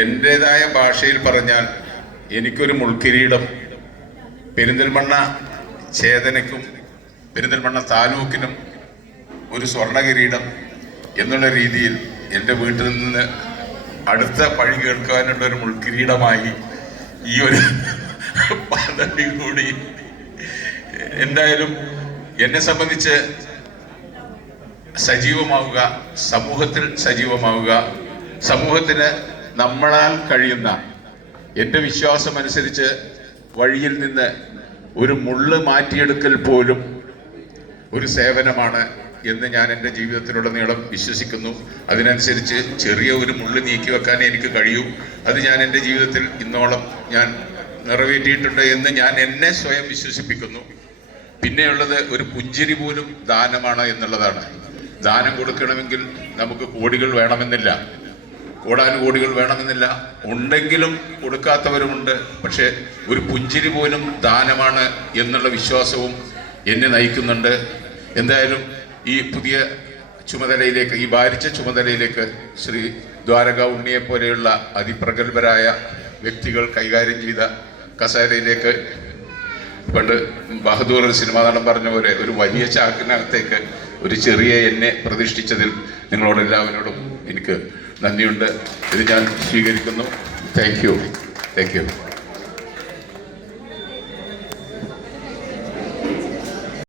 എൻ്റെതായ ഭാഷയിൽ പറഞ്ഞാൽ എനിക്കൊരു മുൾക്കിരീടം പെരിന്തൽമണ്ണ ചേതനയ്ക്കും പെരിന്തൽമണ്ണ താലൂക്കിനും ഒരു സ്വർണ്ണകിരീടം എന്നുള്ള രീതിയിൽ എൻ്റെ വീട്ടിൽ നിന്ന് അടുത്ത പഴി കേൾക്കാനുള്ള ഒരു മുൾക്കിരീടമായി ഈ ഒരു പദവി കൂടി എന്തായാലും എന്നെ സംബന്ധിച്ച് സജീവമാവുക, സമൂഹത്തിൽ സജീവമാവുക, സമൂഹത്തിന് നമ്മളാൽ കഴിയുന്ന എൻ്റെ വിശ്വാസം അനുസരിച്ച് വഴിയിൽ നിന്ന് ഒരു മുള്ള് മാറ്റിയെടുക്കൽ പോലും ഒരു സേവനമാണ് എന്ന് ഞാൻ എൻ്റെ ജീവിതത്തിലുടനീളം വിശ്വസിക്കുന്നു. അതിനനുസരിച്ച് ചെറിയ ഒരു മുള്ള് നീക്കി വെക്കാനേ എനിക്ക് കഴിയൂ. അത് ഞാൻ എൻ്റെ ജീവിതത്തിൽ ഇന്നോളം ഞാൻ നിറവേറ്റിയിട്ടുണ്ട് എന്ന് ഞാൻ എന്നെ സ്വയം വിശ്വസിപ്പിക്കുന്നു. പിന്നെയുള്ളത് ഒരു പുഞ്ചിരി പോലും ദാനമാണ് എന്നുള്ളതാണ്. ദാനം കൊടുക്കണമെങ്കിൽ നമുക്ക് കോടികൾ വേണമെന്നില്ല, കോടാനുകോടികൾ വേണമെന്നില്ല, ഉണ്ടെങ്കിലും കൊടുക്കാത്തവരുമുണ്ട്. പക്ഷെ ഒരു പുഞ്ചിരി പോലും ദാനമാണ് എന്നുള്ള വിശ്വാസവും എന്നെ നയിക്കുന്നുണ്ട്. എന്തായാലും ഈ പുതിയ ചുമതലയിലേക്ക്, ഈ ഭാരിച്ച ചുമതലയിലേക്ക് ശ്രീ ദ്വാരക ഉണ്ണിയെ പോലെയുള്ള അതിപ്രഗത്ഭരായ വ്യക്തികൾ കൈകാര്യം ചെയ്ത കസേരയിലേക്ക്, പണ്ട് ബഹദൂർ സിനിമാ നടൻ പറഞ്ഞ പോലെ ഒരു വലിയ ചാക്കിനകത്തേക്ക് ഒരു ചെറിയ എന്നെ പ്രതിഷ്ഠിച്ചതിൽ നിങ്ങളോടെല്ലാവരോടും എനിക്ക് നന്ദിയുണ്ട്. ഇത് ഞാൻ സ്വീകരിക്കുന്നു. Thank you.